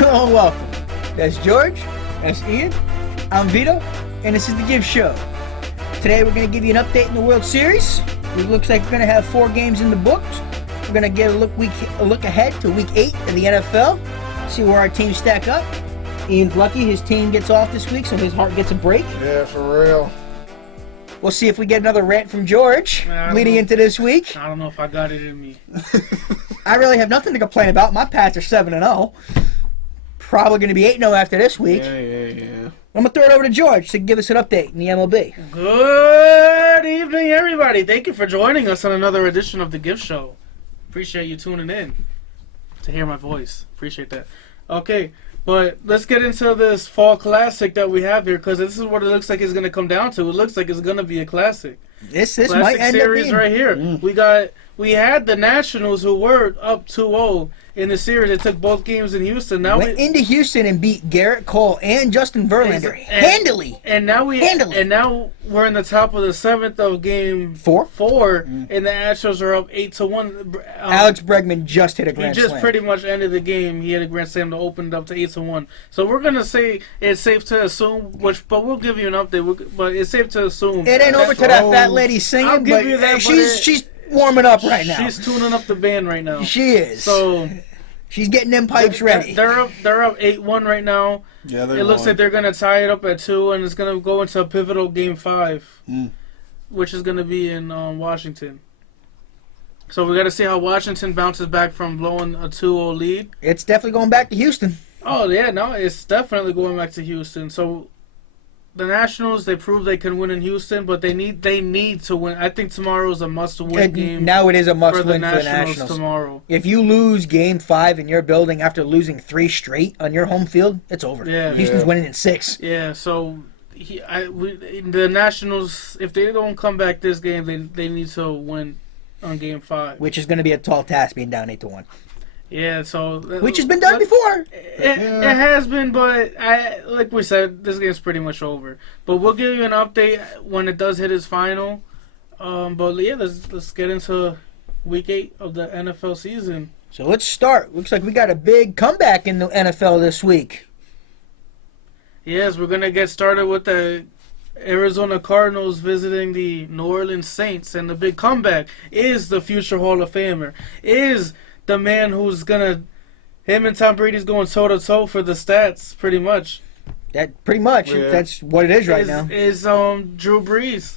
Hello and welcome. That's George, that's Ian, I'm Vito, and this is the Giv Show. Today we're going to give you an update in the World Series. It looks like we're going to have 4 games in the books. We're going to get a look ahead to Week 8 of the NFL, see where our teams stack up. Ian's lucky his team gets off this week, so his heart gets a break. Yeah, for real. We'll see if we get another rant from George leading into this week. I don't know if I got it in me. I really have nothing to complain about. My Pats are 7-0. Probably going to be 8-0 after this week. Yeah. I'm going to throw it over to George to give us an update in the MLB. Good evening, everybody. Thank you for joining us on another edition of the Giv Show. Appreciate you tuning in to hear my voice. Appreciate that. Okay, but let's get into this fall classic that we have here, because this is what it looks like it's going to come down to. It looks like it's going to be a classic. This classic might end up series being right here. We had the Nationals, who were up 2-0 in the series. They took both games in Houston. Now went into Houston and beat Garrett Cole and Justin Verlander handily. And now we're in the top of the 7th of game 4, and the Astros are up 8-1. Alex Bregman just hit a grand slam. He just pretty much ended the game. He had a grand slam to open it up to 8-1. So we're gonna say it's safe to assume, but we'll give you an update. But it's safe to assume it ain't over to that fat lady singing. I'll give you that. She's warming up right now. She's tuning up the band right now. She is. So she's getting them pipes ready. They're up 8-1 right now. Yeah, it looks like they're gonna tie it up at 2, and it's gonna go into a pivotal game 5, which is gonna be in Washington. So we got to see how Washington bounces back from blowing a 2-0 lead. It's definitely going back to Houston. Oh yeah, no, it's definitely going back to Houston. So the Nationals, they proved they can win in Houston, but they need to win. I think tomorrow is a must-win game. Now it is a must-win for the Nationals tomorrow. If you lose Game 5 in your building after losing 3 straight on your home field, it's over. Yeah. Houston's winning in 6. Yeah, so the Nationals, if they don't come back this game, they need to win on Game 5. Which is going to be a tall task, being down 8-1. Yeah, so which has been done before. It has been, but like we said, this game's pretty much over. But we'll give you an update when it does hit its final. But yeah, let's get into Week 8 of the NFL season. So let's start. Looks like we got a big comeback in the NFL this week. Yes, we're gonna get started with the Arizona Cardinals visiting the New Orleans Saints, and the big comeback is the future Hall of Famer, is the man who's him and Tom Brady's going toe-to-toe for the stats, pretty much. That's what it is right now. Is Drew Brees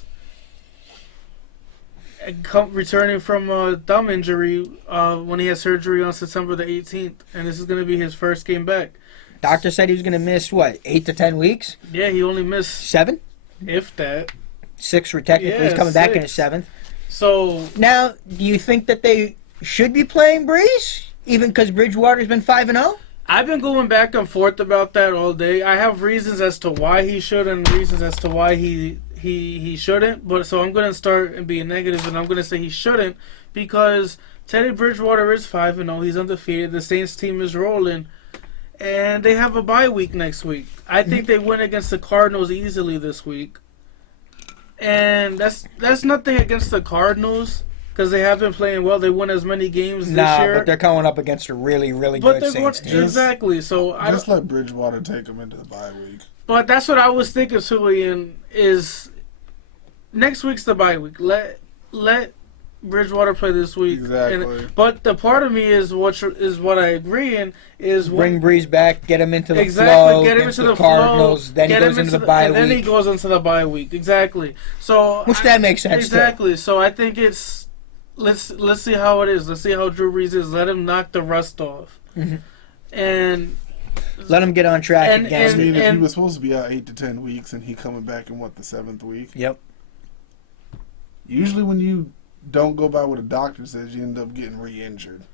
returning from a thumb injury when he had surgery on September the 18th, and this is going to be his first game back. Doctor said he was going to miss, 8 to 10 weeks? Yeah, he only missed 7? If that. 6 technically. Yeah, he's coming back in his 7th. So now, do you think that they should be playing Brees, even because Bridgewater's been 5-0? I've been going back and forth about that all day. I have reasons as to why he should and reasons as to why he shouldn't. But so I'm going to start and be a negative, and I'm going to say he shouldn't, because Teddy Bridgewater is 5-0. He's undefeated. The Saints team is rolling, and they have a bye week next week. I think they win against the Cardinals easily this week, and that's nothing against the Cardinals, because they have been playing well. They won as many games this year. But they're coming up against a really, really good Saints team. Exactly. So just let Bridgewater take them into the bye week. But that's what I was thinking too, Ian, is next week's the bye week. Let Bridgewater play this week. Exactly. But the part of me is what I agree in is bring Brees back, get him into the flow, get him into the Cardinals, flow, then he goes into the bye week. And then he goes into the bye week. Exactly. So that makes sense. Exactly. Too. So I think it's let's see how it is. Let's see how Drew Brees is. Let him knock the rust off, and let him get on track again. If he was supposed to be out 8 to 10 weeks, and he coming back in the 7th week. Yep. Usually, when you don't go by what a doctor says, you end up getting re-injured.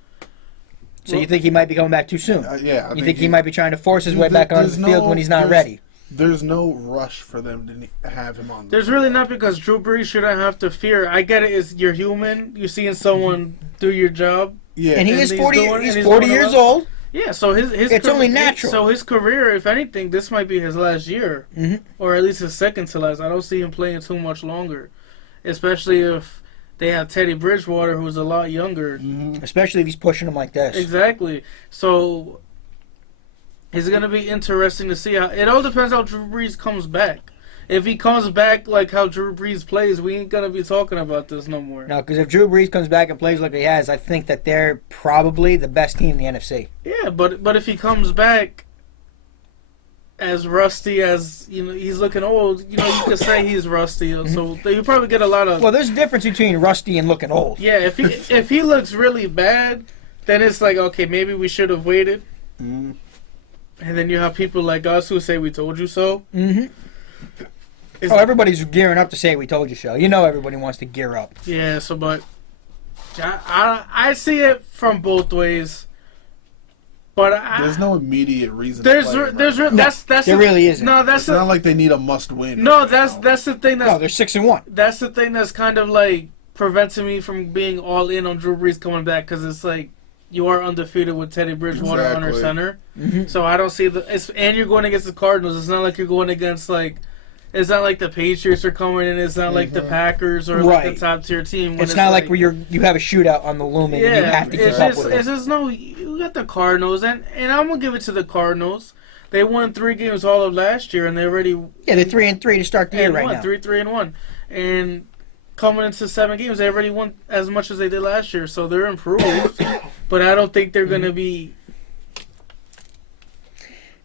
So you think he might be coming back too soon? Yeah. You think he might be trying to force his way back onto the field when he's not ready? There's no rush for them to have him on. There's really not, because Drew Brees shouldn't have to fear. I get it. You're human. You're seeing someone do your job. Yeah. And he is 40. He's 40 years old. Yeah. So his it's only natural. So his career, if anything, this might be his last year, or at least his second to last. I don't see him playing too much longer, especially if they have Teddy Bridgewater, who's a lot younger. Especially if he's pushing him like this. Exactly. So It's going to be interesting to see how... It all depends how Drew Brees comes back. If he comes back like how Drew Brees plays, we ain't going to be talking about this no more. No, because if Drew Brees comes back and plays like he has, I think that they're probably the best team in the NFC. Yeah, but if he comes back as rusty as, he's looking old, you could say he's rusty. So you probably get a lot of... Well, there's a difference between rusty and looking old. Yeah, if he looks really bad, then it's like, okay, maybe we should have waited. Mm. And then you have people like us who say we told you so. Mm-hmm. Everybody's gearing up to say we told you so. Everybody wants to gear up. Yeah, but I see it from both ways. But there's no immediate reason. There really isn't. No, it's not like they need a must-win. No, that's the thing. No, they're 6-1. That's the thing that's kind of like preventing me from being all in on Drew Brees coming back, because it's like you are undefeated with Teddy Bridgewater under center. Mm-hmm. So I don't see and you're going against the Cardinals. It's not like you're going against it's not like the Patriots are coming in. It's not like the Packers or like the top tier team. It's not like where you have a shootout on the looming and you have to keep up with it. It's just you got the Cardinals, and I'm gonna give it to the Cardinals. They won 3 games all of last year, and they already they're 3-3 to start the year right now. 3-1, and coming into 7 games, they already won as much as they did last year, so they're improved. But I don't think they're gonna be.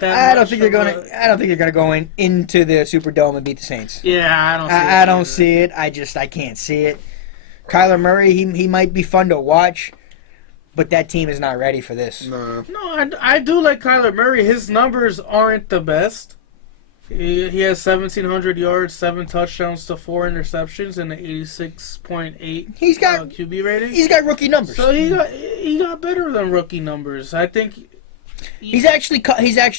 I don't think they're gonna go into the Superdome and beat the Saints. Yeah, I don't see it. I can't see it. Kyler Murray, he might be fun to watch, but that team is not ready for this. No, I do like Kyler Murray. His numbers aren't the best. He has 1,700 yards, 7 touchdowns to 4 interceptions, and an 86.8 He's got QB rating. He's got rookie numbers. So he got better than rookie numbers. I think. He's actually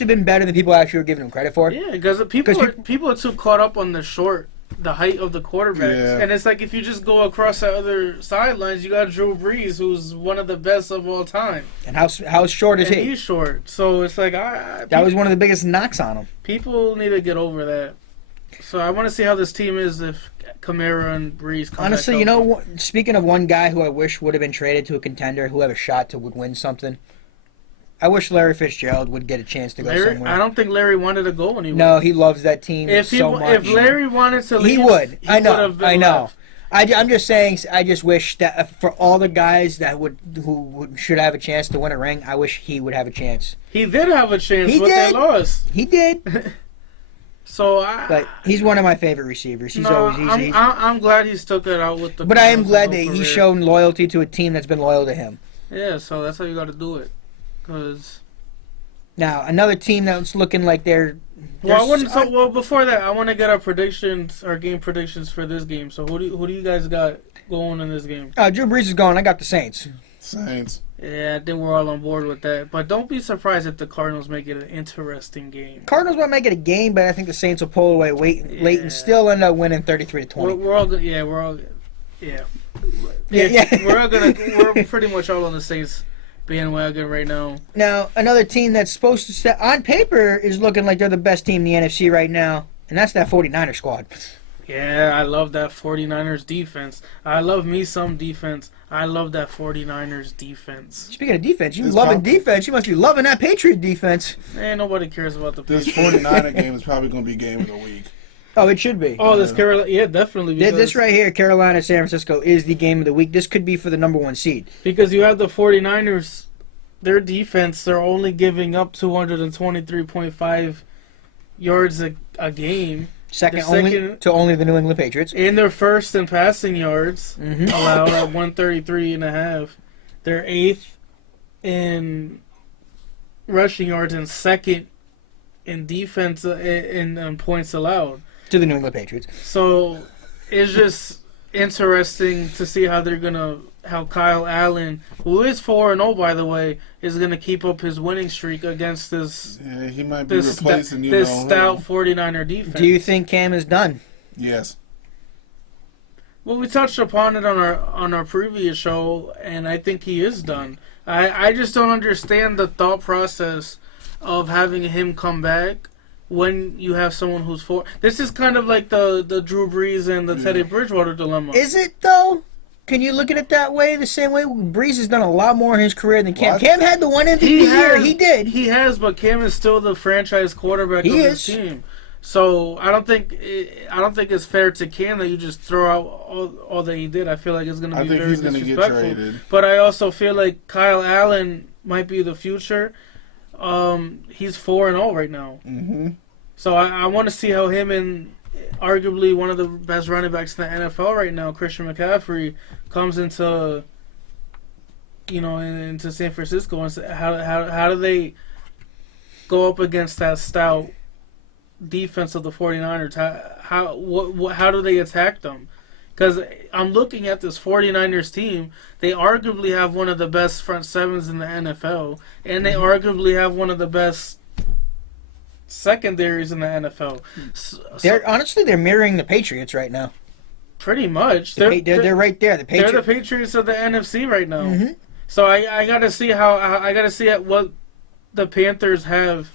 been better than people actually were giving him credit for. Yeah, because people are too caught up on the height of the quarterbacks, and it's like if you just go across the other sidelines, you got Drew Brees, who's one of the best of all time. And how short is he? He's short, so it's like that was one of the biggest knocks on him. People need to get over that. So I want to see how this team is if Kamara and Brees come Honestly, back speaking of one guy who I wish would have been traded to a contender who had a shot would win something. I wish Larry Fitzgerald would get a chance to go somewhere. I don't think Larry wanted to go anywhere. No, he loves that team so much. If Larry wanted to leave, he would. I know. Left. I'm just saying. I just wish that for all the guys who should have a chance to win a ring, I wish he would have a chance. He did have a chance, they lost. He did. But he's one of my favorite receivers. I'm glad he stuck it out with the. But I am glad that he's shown loyalty to a team that's been loyal to him. Yeah, so that's how you got to do it. Now another team that's looking like they're. Well, before that, I want to get our game predictions for this game. So who do you guys got going in this game? Drew Brees is going. I got the Saints. Saints. Yeah, I think we're all on board with that. But don't be surprised if the Cardinals make it an interesting game. Cardinals might make it a game, but I think the Saints will pull away late and still end up winning 33-20. We're all we're pretty much all on the Saints bandwagon right now. Now, another team that's supposed to on paper is looking like they're the best team in the NFC right now, and that's that 49er squad. Yeah, I love that 49ers defense. I love me some defense. I love that 49ers defense. Speaking of defense, defense. You must be loving that Patriot defense. Man, nobody cares about the Patriots. This 49er game is probably going to be game of the week. Oh, it should be. Oh, this Carolina, yeah, definitely. This right here, Carolina, San Francisco, is the game of the week. This could be for the number 1 seed. Because you have the 49ers, their defense, they're only giving up 223.5 yards a game. Second only to the New England Patriots. And they're first in passing yards, allowed at 133.5. They're 8th in rushing yards and 2nd in defense in points allowed. To the New England Patriots. So it's just interesting to see how Kyle Allen, who is 4-0 by the way, is gonna keep up his winning streak against this. Yeah, he might be replacing this stout 49er defense. Do you think Cam is done? Yes. Well, we touched upon it on our previous show, and I think he is done. I just don't understand the thought process of having him come back when you have someone who's 4. This is kind of like the Drew Brees and the Teddy Bridgewater dilemma. Is it though? Can you look at it that way? The same way Breeze has done a lot more in his career than Cam. What? Cam had the one MVP year. He did. He has, but Cam is still the franchise quarterback of his team. So I don't think it's fair to Cam that you just throw out all that he did. I feel like it's going to be very disrespectful. Get traded. But I also feel like Kyle Allen might be the future. He's 4-0 right now. Mm-hmm. So I want to see how him and arguably one of the best running backs in the NFL right now, Christian McCaffrey, comes into San Francisco, and how do they go up against that stout defense of the 49ers? How do they attack them? Because I'm looking at this 49ers team. They arguably have one of the best front sevens in the NFL, and they arguably have one of the best secondaries in the NFL. They're mirroring the Patriots right now. Pretty much. They're right there. They're the Patriots of the NFC right now. Mm-hmm. So I gotta see what the Panthers have.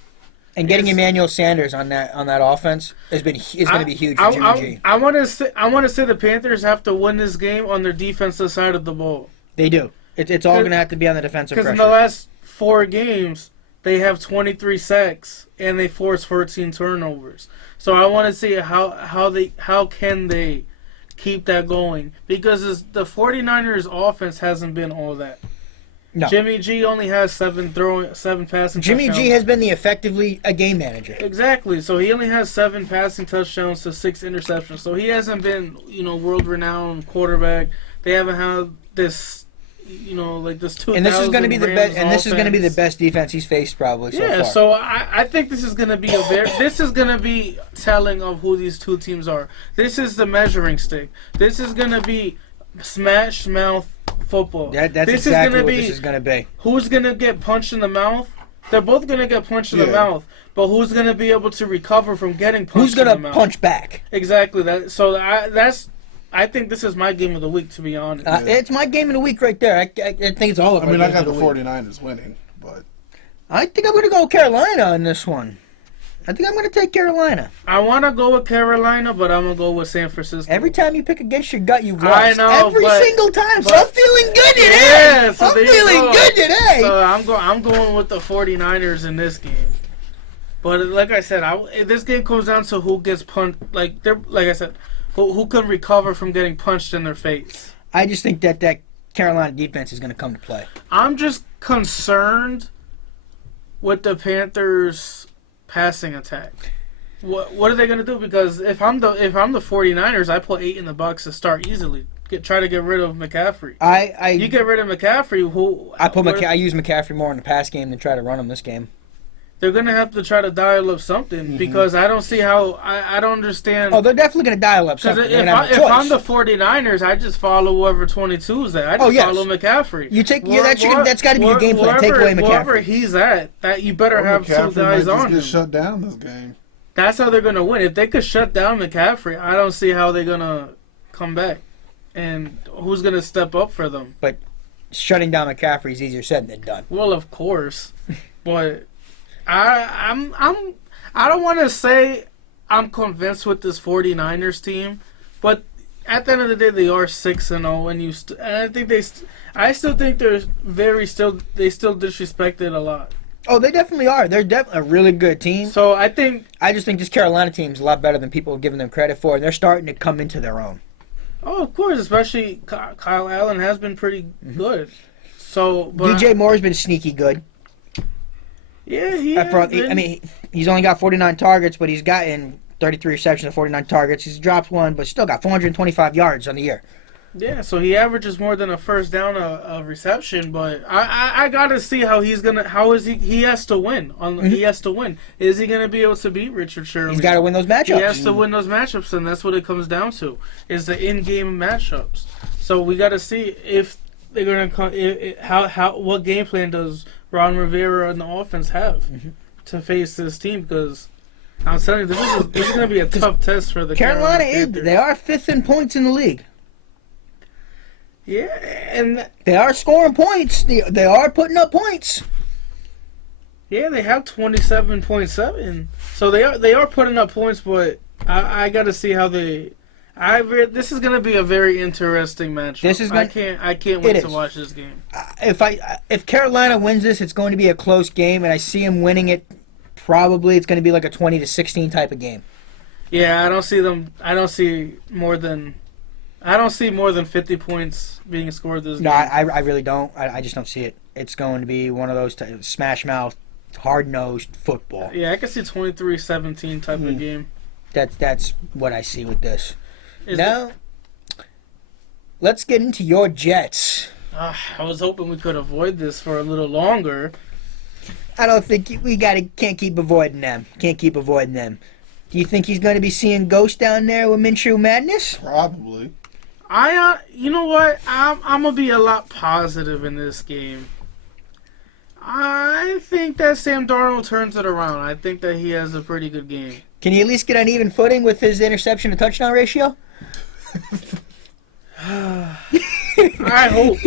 And getting Emmanuel Sanders on that offense is going to be huge for Jimmy G. I want to say the Panthers have to win this game on their defensive side of the ball. They do. It's all going to have to be on the defensive pressure. Because in the last 4 games, they have 23 sacks and they force 14 turnovers. So I want to see how can they keep that going, because the 49ers offense hasn't been all that. No. Jimmy G only has 7 passing Jimmy touchdowns. G has been effectively a game manager. Exactly. So he only has 7 passing touchdowns to 6 interceptions. So he hasn't been, world-renowned quarterback. They haven't had this, this 2000. And this is going to be the best. And this is going to be the offense. best defense he's faced probably so far. Yeah. So I think this is going to be this is going to be telling of who these two teams are. This is the measuring stick. This is going to be smash mouth football. That's exactly what this is going to be. Who's going to get punched in the mouth? They're both going to get punched in the mouth, but who's going to be able to recover from getting punched in the mouth? Who's going to punch back? Exactly. I think this is my game of the week, to be honest. It's my game of the week right there. I think it's all of our I got the week. 49ers winning, but I think I'm going to go Carolina on this one. I think I'm going to take Carolina. I want to go with Carolina, but I'm going to go with San Francisco. Every time you pick against your gut, you've lost. I know, every single time. So I'm feeling good today. Yeah, so I'm feeling good today. So I'm going with the 49ers in this game. But like I said, this game comes down to who gets punched. Like I said, who can recover from getting punched in their face. I just think that Carolina defense is going to come to play. I'm just concerned with the Panthers' passing attack. What are they going to do? Because if I'm the 49ers, I put 8 in the box to start easily. Try to get rid of McCaffrey. You get rid of McCaffrey. I use McCaffrey more in the pass game than try to run him this game. They're going to have to try to dial up something because I don't see how. I don't understand. Oh, they're definitely going to dial up something. If I'm the 49ers, I just follow whoever 22 is at. I just follow McCaffrey. That's got to be your game plan. Take away McCaffrey. Wherever he's at, that you better have McCaffrey 2 guys might on just him. get shut down this game. That's how they're going to win. If they could shut down McCaffrey, I don't see how they're going to come back. And who's going to step up for them? But shutting down McCaffrey is easier said than done. Well, of course. But I don't want to say I'm convinced with this 49ers team, but at the end of the day, they are 6-0, and I still think they still disrespected a lot. Oh, they definitely are. They're definitely a really good team. So I just think this Carolina team is a lot better than people are giving them credit for, and they're starting to come into their own. Oh, of course, especially Kyle Allen has been pretty good. So, but DJ Moore's been sneaky good. Yeah, he has been. He's only got 49 targets, but he's gotten 33 receptions and 49 targets. He's dropped 1, but still got 425 yards on the year. Yeah, so he averages more than a first down a reception, but I gotta see how he's gonna. How is he? He has to win. He has to win. Is he gonna be able to beat Richard Sherman? He's got to win those matchups. He has to win those matchups, and that's what it comes down to: is the in-game matchups. So we gotta see if they're gonna what game plan does Ron Rivera and the offense have to face this team? Because I'm telling you, this is gonna be a tough test for the Carolina. Panthers. They are 5th in points in the league. Yeah, and they are scoring points. They are putting up points. Yeah, they have 27.7. So they are putting up points, but I got to see how they. This is going to be a very interesting match. I can't wait to watch this game. If Carolina wins this, it's going to be a close game, and I see them winning it. Probably it's going to be like a 20-16 type of game. Yeah, I don't see more than 50 points being scored this game. No, I really don't. I just don't see it. It's going to be one of those smash mouth, hard nosed football. Yeah, I can see 23-17 type of game. That's what I see with this. Now, let's get into your Jets. I was hoping we could avoid this for a little longer. I don't think can't keep avoiding them. Can't keep avoiding them. Do you think he's going to be seeing ghosts down there with Minshew Madness? Probably. You know what? I'm gonna be a lot positive in this game. I think that Sam Darnold turns it around. I think that he has a pretty good game. Can he at least get on even footing with his interception to touchdown ratio? I hope.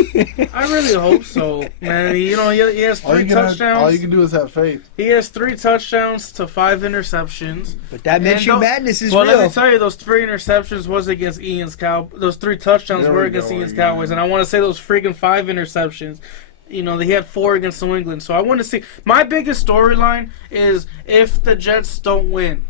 I really hope so, man. He has 3 touchdowns. All you can do is have faith. He has 3 touchdowns to 5 interceptions. But that Minshew Madness is real. Well, let me tell you, those 3 interceptions was against Ian's Cowboys. Those 3 touchdowns were against Ian's Cowboys, and I want to say those freaking 5 interceptions. He had 4 against New England. So I want to see. My biggest storyline is if the Jets don't win.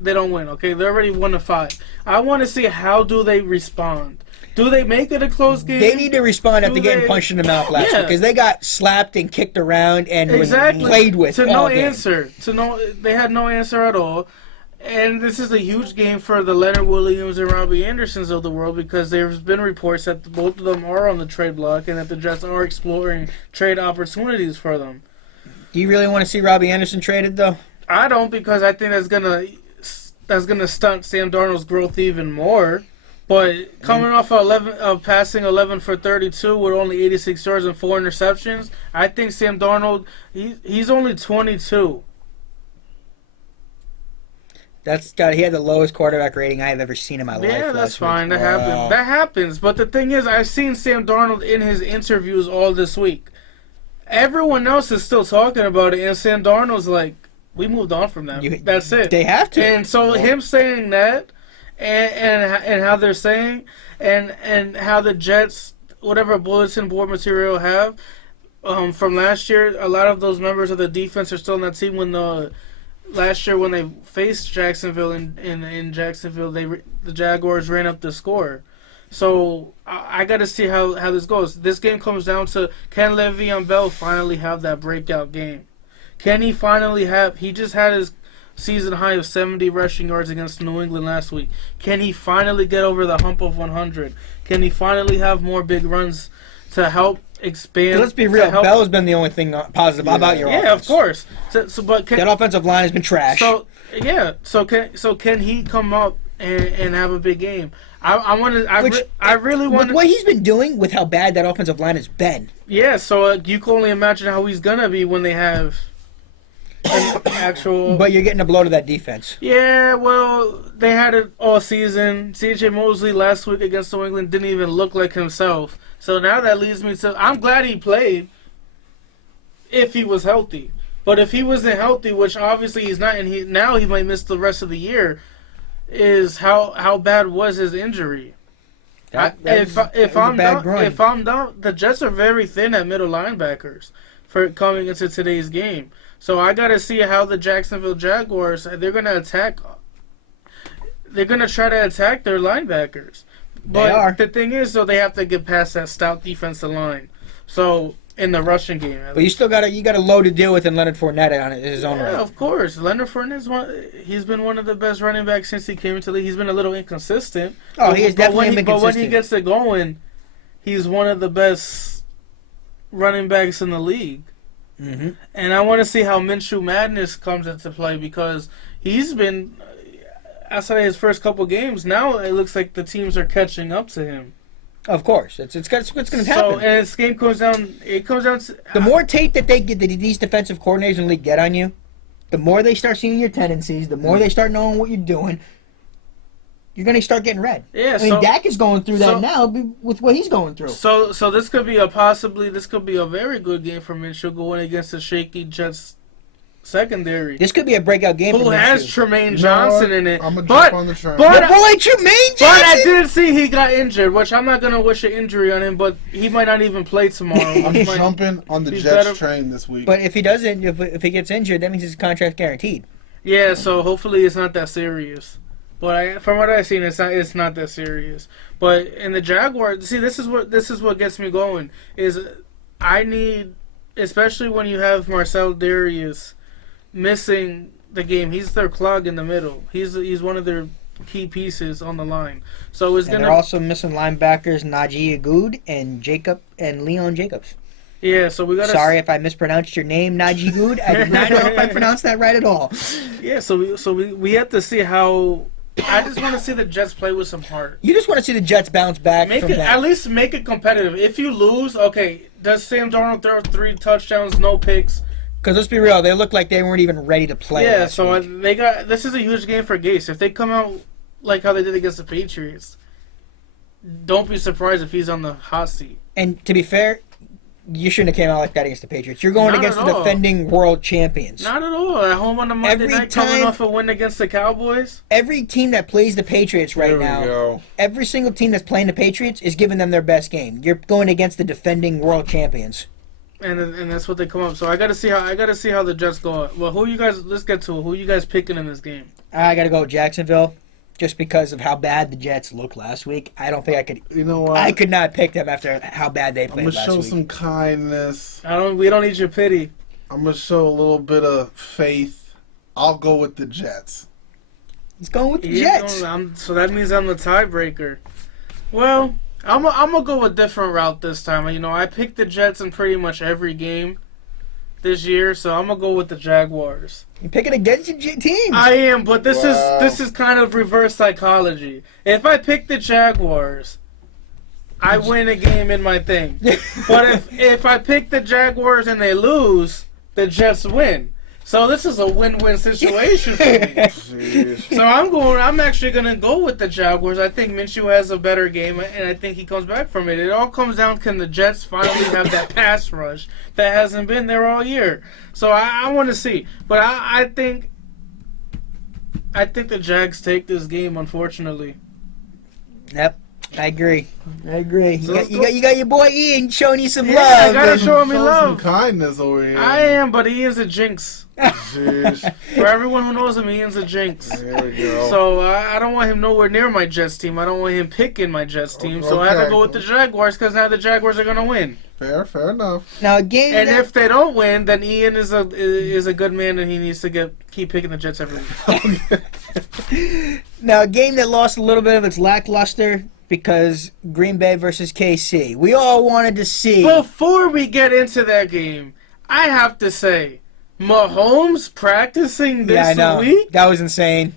They don't win. Okay, they're already 1-5. I want to see how do they respond. Do they make it a close game? They need to respond after getting punched in the mouth last week because they got slapped and kicked around and played with. To no answer. They had no answer at all. And this is a huge game for the Leonard Williams and Robbie Andersons of the world because there's been reports that both of them are on the trade block and that the Jets are exploring trade opportunities for them. Do you really want to see Robbie Anderson traded though? I don't, because I think that's gonna stunt Sam Darnold's growth even more. But coming off of passing 11 for 32 with only 86 yards and 4 interceptions, I think Sam Darnold he's only 22. He had the lowest quarterback rating I have ever seen in my life. Yeah, that's fine. That happens. That happens. But the thing is, I've seen Sam Darnold in his interviews all this week. Everyone else is still talking about it, and Sam Darnold's like, we moved on from that. That's it. They have to. And so him saying that, and how they're saying, and how the Jets, whatever bulletin board material have from last year, a lot of those members of the defense are still on that team. Last year when they faced Jacksonville in Jacksonville, the Jaguars ran up the score. So I got to see how this goes. This game comes down to, can Le'Veon Bell finally have that breakout game? Can he finally have? He just had his season high of 70 rushing yards against New England last week. Can he finally get over the hump of 100? Can he finally have more big runs to help expand? Let's be real. Bell's been the only thing positive about your offense. Yeah, of course. But that offensive line has been trash. So can he come up and have a big game? I really want. What he's been doing with how bad that offensive line has been. Yeah. So you can only imagine how he's gonna be when they have an actual. But you're getting a blow to that defense. Yeah. Well, they had it all season. C.J. Mosley last week against New England didn't even look like himself. So now that leads me to, I'm glad he played if he was healthy. But if he wasn't healthy, which obviously he's not, and he might miss the rest of the year, is how bad was his injury? If I'm down, the Jets are very thin at middle linebackers for coming into today's game. So I got to see how the Jacksonville Jaguars, they're going to attack. They're going to try to attack their linebackers. But the thing is, though, they have to get past that stout defensive line. So in the rushing game, but you still got a load to deal with in Leonard Fournette on his own right. Yeah, of course. Leonard Fournette he's been one of the best running backs since he came into the league. He's been a little inconsistent. Oh, he is definitely inconsistent. But when he gets it going, he's one of the best running backs in the league. Mm-hmm. And I want to see how Minshew Madness comes into play because he's been, outside of his first couple games, now it looks like the teams are catching up to him. Of course, it's going to happen. So, and this game comes down. It comes down to the more tape that these defensive coordinators in the league get on you, the more they start seeing your tendencies, the more they start knowing what you're doing. You're going to start getting read. Yeah, I mean, Dak is going through that now with what he's going through. So this could be a very good game for Minshew going against the shaky Jets secondary. This could be a breakout game. Who for has Minshew. Tremaine Johnson in it? I'm gonna But jump on the train. Your but boy Tremaine but I Johnson. did see he got injured, which I'm not gonna wish an injury on him. But he might not even play tomorrow. I'm which might- jumping on the He's Jets better- train this week. But if he doesn't, if he gets injured, that means his contract's guaranteed. Yeah, so hopefully it's not that serious. But from what I've seen, it's not that serious. But in the Jaguars, see, this is what gets me going. Is I need, especially when you have Marcel Darius missing the game. He's their clog in the middle. He's one of their key pieces on the line. So it's And gonna they're also missing linebackers Najee Good and Leon Jacobs. yeah. So we gotta Sorry if I mispronounced your name, Najee Good. I did not know if I pronounced that right at all. Yeah. So we have to see how. I just want to see the Jets play with some heart. You just want to see the Jets bounce back Make from it that. at least make it competitive. If you lose, okay, does Sam Darnold throw 3 touchdowns, no picks? Because let's be real, they look like they weren't even ready to play. Yeah, last so week. they got this is a huge game for Gase. If they come out like how they did against the Patriots, don't be surprised if he's on the hot seat. And to be fair, you shouldn't have came out like that against the Patriots. You're going Not against at the all. defending world champions. Not at all. At home on a Monday Every night, coming time- off a win against the Cowboys. Every team that plays the Patriots right There we now, go. every single team that's playing the Patriots is giving them their best game. You're going against the defending world champions. And that's what they come up. So I gotta see how the Jets go. Well, who you guys? Let's get to it. Who you guys picking in this game? I got to go with Jacksonville just because of how bad the Jets looked last week. I don't think I could. You know what? I could not pick them after how bad they I'm played gonna last show week. some kindness. We don't need your pity. I'm gonna show a little bit of faith. I'll go with the Jets. He's going with the Yeah, Jets. so that means I'm the tiebreaker. Well, I'm gonna go a different route this time. You know, I picked the Jets in pretty much every game this year, so I'm gonna go with the Jaguars. You're picking against your teams. I am, but this Wow. is kind of reverse psychology. If I pick the Jaguars, I win a game in my thing. But if I pick the Jaguars and they lose, the Jets win. So this is a win-win situation for me. Jeez. So I'm actually gonna go with the Jaguars. I think Minshew has a better game, and I think he comes back from it. It all comes down, can the Jets finally have that pass rush that hasn't been there all year? So I want to see, but I think the Jags take this game, unfortunately. Yep, I agree. So let's go. You got your boy Ian showing you some Yeah, love. I gotta and- show him Show love. some kindness over here. I am, but he is a jinx. Jeez. For everyone who knows him, Ian's a jinx. There we go. So I don't want him nowhere near my Jets team. I don't want him picking my Jets team. So I have to Okay. go with the Jaguars because now the Jaguars are gonna win. Fair enough. Now a game And that- if they don't win, then Ian is a good man, and he needs to keep picking the Jets every week. now a game that lost a little bit of its lackluster because Green Bay versus KC. We all wanted to see. Before we get into that game, I have to say, Mahomes practicing Yeah, I this know. week. That was insane.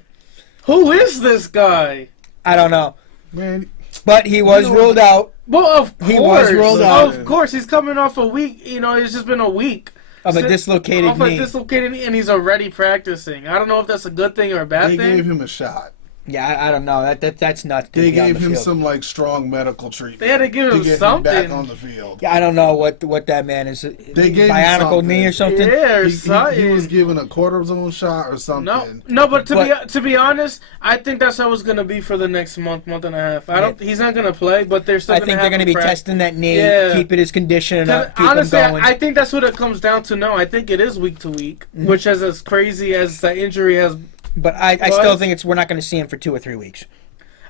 Who is this guy? I don't know, Man, but he was You know- ruled out Well, of course, He was rolled out. Of course, he's coming off a week. You know, it's just been a week. of a Sit- dislocated off a knee. dislocated knee, and he's already practicing. I don't know if that's a good thing or a bad they thing. gave him a shot. Yeah, I don't know. That's nuts. to They be on gave the him field. some like strong medical treatment. They had to give him get something. him back on the field. Yeah, I don't know what that man is. They gave him bionicle something. knee or something. Yeah, or He something. was given a cortisone shot or something. No, but But- to be honest, I think that's how it's gonna be for the next month and a half. I don't. He's not gonna play, but they're still. I gonna think have they're going to him be practice. testing that knee, Yeah. keeping his condition up, keep Honestly, him going. I think that's what it comes down to now. I think it is week to week, Mm-hmm. which is as crazy as the injury has. but I still was- think we're not going to see him for 2 or 3 weeks.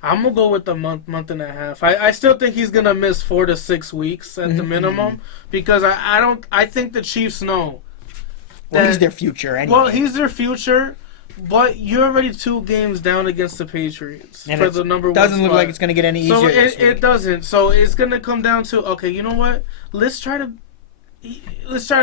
I'm gonna go with the month and a half. I still think he's gonna miss 4 to 6 weeks at the minimum because I think the Chiefs know. Well, that- he's their future anyway. Well, he's their future, but you're already 2 games down against the Patriots and for it the number 1 doesn't look spot. like it's going to get any easier. So this it week. doesn't. So it's gonna come down to, okay, you know what? Let's try to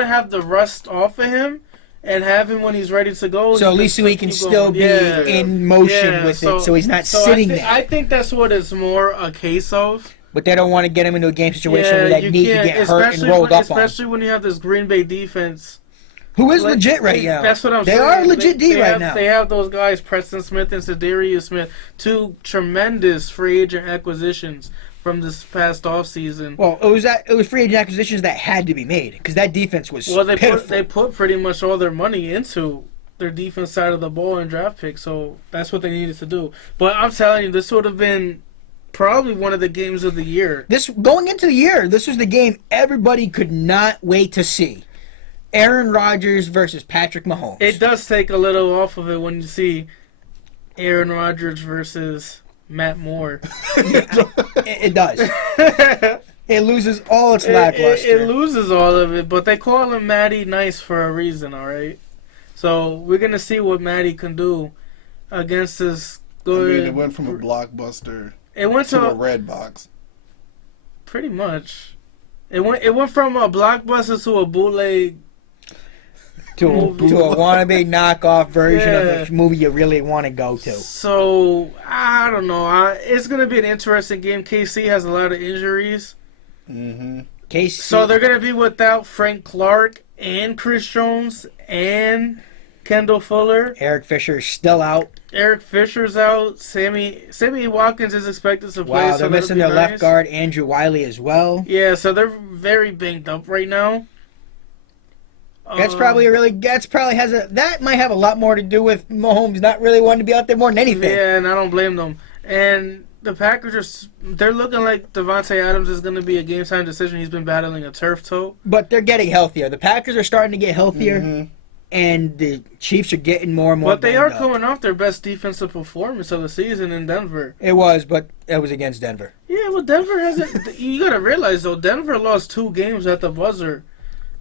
have the rust off of him and have him when he's ready to go. So at He least can so he can keep still going. be Yeah. in motion Yeah, with it, so he's not sitting there. I think that's what it's more a case of. But they don't want to get him into a game situation where that you knee could can't, get hurt and rolled up on. especially when you have this Green Bay defense. Who is legit right now? That's what I'm they saying. are legit D right have, now. They have those guys, Preston Smith and Sedarius Smith, 2 tremendous free agent acquisitions from this past offseason. Well, it was free agent acquisitions that had to be made because that defense was pitiful. They put pretty much all their money into their defense side of the ball and draft picks, so that's what they needed to do. But I'm telling you, this would have been probably one of the games of the year. Going into the year, this was the game everybody could not wait to see. Aaron Rodgers versus Patrick Mahomes. It does take a little off of it when you see Aaron Rodgers versus Matt Moore. It does. It loses all its lackluster. It loses all of it, but they call him Matty Nice for a reason, all right? So we're going to see what Matty can do against this good... I mean, it went from a blockbuster to a red box. Pretty much. It went from a blockbuster to a bootleg... To a wannabe knockoff version of the movie you really want to go to. So, I don't know. It's going to be an interesting game. KC has a lot of injuries. Mm-hmm. KC. So they're going to be without Frank Clark and Chris Jones and Kendall Fuller. Eric Fisher's still out. Eric Fisher's out. Sammy Watkins is expected to play. Wow, they're missing their left guard, Andrew Wiley, as well. Yeah, so they're very banged up right now. That might have a lot more to do with Mahomes not really wanting to be out there more than anything. Yeah, and I don't blame them. And the Packers they're looking like Devontae Adams is going to be a game time decision. He's been battling a turf toe. But they're getting healthier. The Packers are starting to get healthier, and the Chiefs are getting more and more. But they are coming off their best defensive performance of the season in Denver. It was, but it was against Denver. Yeah, well, Denver hasn't. You got to realize though, Denver lost 2 games at the buzzer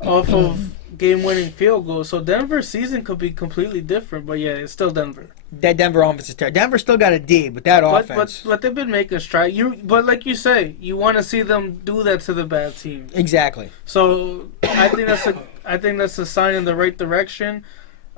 off of game-winning field goals. So Denver's season could be completely different. But yeah, it's still Denver. That Denver offense is terrible. Denver still got a D, but that offense. But they've been making strides. But like you say, you want to see them do that to the bad teams. Exactly. So I think that's a sign in the right direction.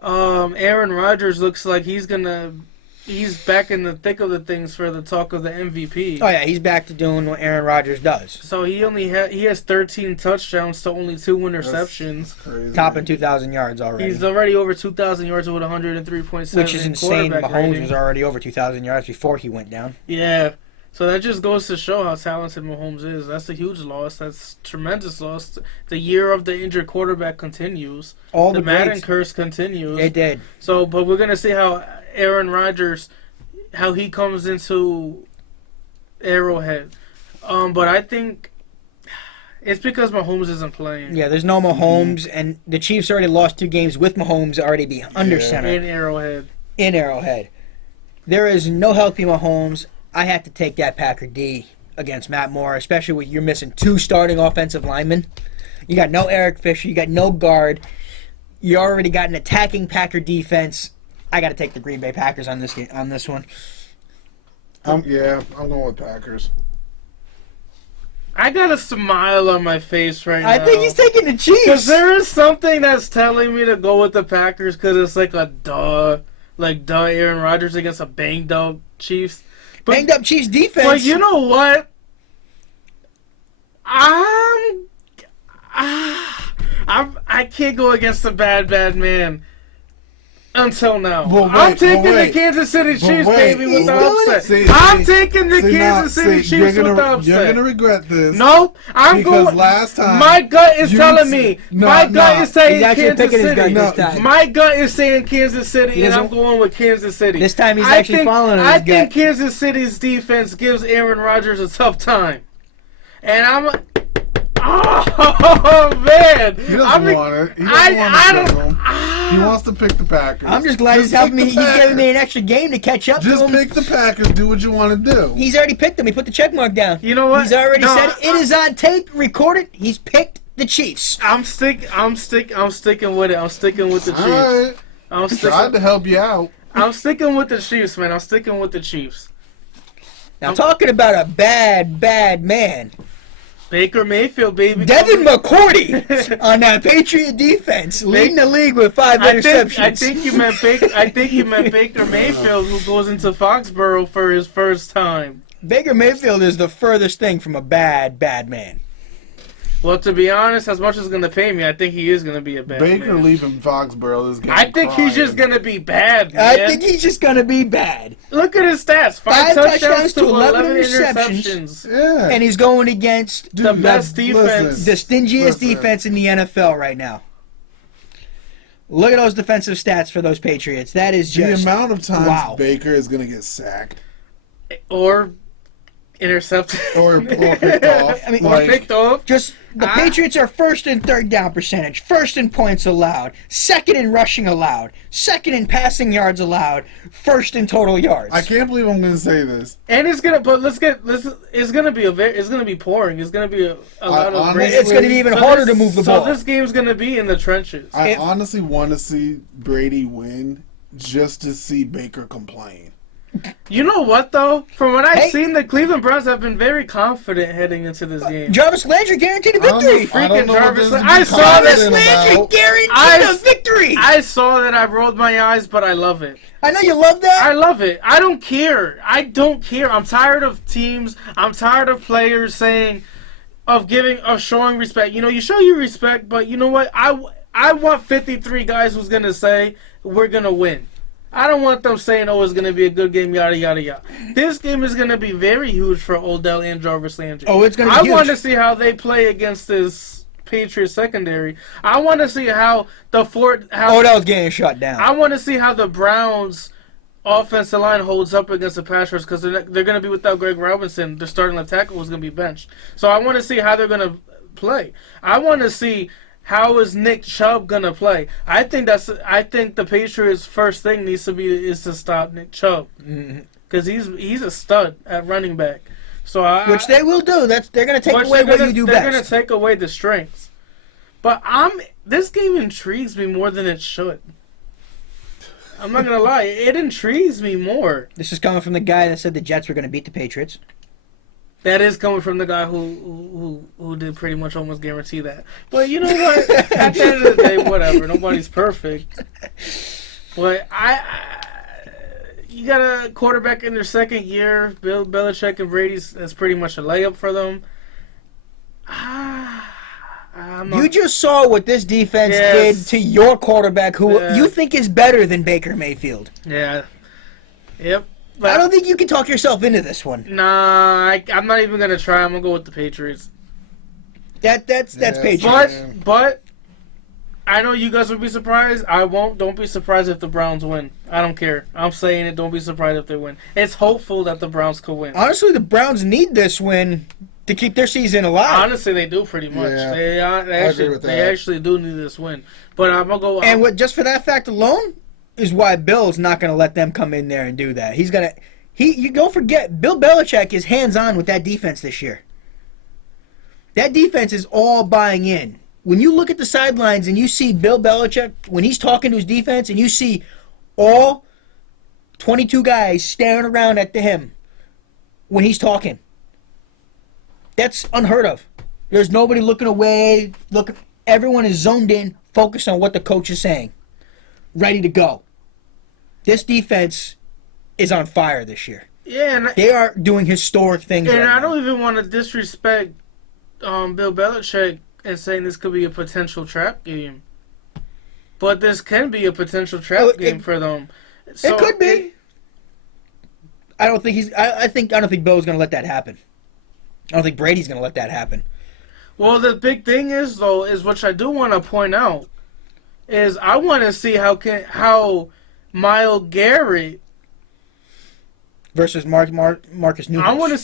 Aaron Rodgers looks like he's back in the thick of the things for the talk of the MVP. Oh yeah, he's back to doing what Aaron Rodgers does. So he has 13 touchdowns to only 2 interceptions. That's crazy. Topping 2,000 yards already. He's already over 2,000 yards with 103.7. Which is insane. Mahomes rating. was already over 2,000 yards before he went down. Yeah. So that just goes to show how talented Mahomes is. That's a huge loss. That's a tremendous loss. The year of the injured quarterback continues. The Madden curse continues. It did. So, but we're gonna see how Aaron Rodgers, how he comes into Arrowhead. But I think it's because Mahomes isn't playing. Yeah, there's no Mahomes, and the Chiefs already lost 2 games with Mahomes already be under center. In Arrowhead. There is no healthy Mahomes. I have to take that Packer D against Matt Moore, especially when you're missing 2 starting offensive linemen. You got no Eric Fisher. You got no guard. You already got an attacking Packer defense. I got to take the Green Bay Packers on this one. I'm going with Packers. I got a smile on my face right now. I think he's taking the Chiefs. Because there is something that's telling me to go with the Packers because it's like a Aaron Rodgers against a banged up Chiefs. Banged up Chiefs defense. But you know what? I can't go against the bad man. Until now. I'm taking the Kansas City Chiefs, baby, with the upset. I'm taking the Kansas City Chiefs with the upset. You're going to regret this. Nope. Because last time... My gut is telling me. My gut is saying Kansas City. My gut is saying Kansas City, and I'm going with Kansas City. This time he's actually following his gut. I think Kansas City's defense gives Aaron Rodgers a tough time. And I'm... Oh, man. He doesn't want it. He wants to pick the Packers. I'm just glad he's helping me. He's giving me an extra game to catch up to him. Just pick the Packers. Do what you want to do. He's already picked them. He put the check mark down. You know what? He's already said it. It is on tape, recorded. He's picked the Chiefs. I'm sticking with it. I'm sticking with the Chiefs. All right. Tried to help you out. I'm sticking with the Chiefs, man. I'm sticking with the Chiefs. Now, talking about a bad man. Baker Mayfield, baby. Devin McCourty on that Patriot defense, leading the league with 5 interceptions. I think you meant Baker Mayfield, who goes into Foxborough for his first time. Baker Mayfield is the furthest thing from a bad man. Well, to be honest, as much as going to pay me, I think he is going to be a bad Baker man. leaving Foxborough is I think he's just going to be bad, man. I think he's just going to be bad. Look at his stats. 5 touchdowns to 11 interceptions. Yeah. And he's going against The best defense. listen. the stingiest Listen. defense in the NFL right now. Look at those defensive stats for those Patriots. That is The just amount of times wow. Baker is going to get sacked Or intercepted. or picked off. I mean, or picked off. Just the Patriots are first in third down percentage, first in points allowed, second in rushing allowed, second in passing yards allowed, first in total yards. I can't believe I'm going to say this. And it's gonna, but it's gonna be it's gonna be pouring. It's gonna be a lot of honestly- rain. It's going to be even harder to move the ball. So this game's gonna be in the trenches. I honestly want to see Brady win just to see Baker complain. You know what though? From what I've Hey. seen, the Cleveland Browns have been very confident heading into this game. Jarvis Landry guaranteed a I don't know- victory. I don't know what Jarvis- this is I saw Jarvis confident Landry about. guaranteed a victory. I saw that. I rolled my eyes, but I love it. I know you love that. I love it. I don't care. I don't care. I'm tired of teams. I'm tired of players saying, of showing respect. You know, you show your respect, but you know what? I want 53 guys who's gonna say we're gonna win. I don't want them saying, oh, it's going to be a good game, yada, yada, yada. This game is going to be very huge for Odell and Jarvis Landry. Oh, it's going to be I huge. want to see how they play against this Patriots secondary. I want to see how Odell's getting shut down. I want to see how the Browns offensive line holds up against the pass rush because they're going to be without Greg Robinson. Their starting left tackle was going to be benched. So I want to see how they're going to play. I want to see how is Nick Chubb gonna play. I think the Patriots' first thing is to stop Nick Chubb because he's a stud at running back. So Which they will do. They're going to take away what you do They're best. gonna take away the strengths. But this game intrigues me more than it should. I'm not gonna lie, it intrigues me more. This is coming from the guy that said the Jets were going to beat the Patriots. That is coming from the guy who did pretty much almost guarantee that. But you know what? At the end of the day, whatever. Nobody's perfect. But you got a quarterback in their second year. Bill Belichick and Brady's that's pretty much a layup for them. You just saw what this defense Yes. did to your quarterback, who Yeah. you think is better than Baker Mayfield. Yeah. Yep. I don't think you can talk yourself into this one. Nah, I'm not even gonna try. I'm gonna go with the Patriots. That's Yeah. Patriots. But I know you guys would be surprised. I won't. Don't be surprised if the Browns win. I don't care. I'm saying it. Don't be surprised if they win. It's hopeful that the Browns could win. Honestly, the Browns need this win to keep their season alive. Honestly, they do pretty much. Yeah, They agree with they that. actually do need this win. But I'm gonna go. And just for that fact alone is why Bill's not going to let them come in there and do that. He's going to. You don't forget, Bill Belichick is hands-on with that defense this year. That defense is all buying in. When you look at the sidelines and you see Bill Belichick, when he's talking to his defense, and you see all 22 guys staring around at him when he's talking, that's unheard of. There's nobody looking away. Everyone is zoned in, focused on what the coach is saying, ready to go. This defense is on fire this year. Yeah, and They are doing historic things. And right I now. don't even want to disrespect Bill Belichick and saying this could be a potential trap game. But this can be a potential trap game for them. So It could be. I don't think I don't think Bill's going to let that happen. I don't think Brady's going to let that happen. Well, the big thing is though, is which I do want to point out, is I want to see how Myles Garrett. Versus Marcus Nunez. I want to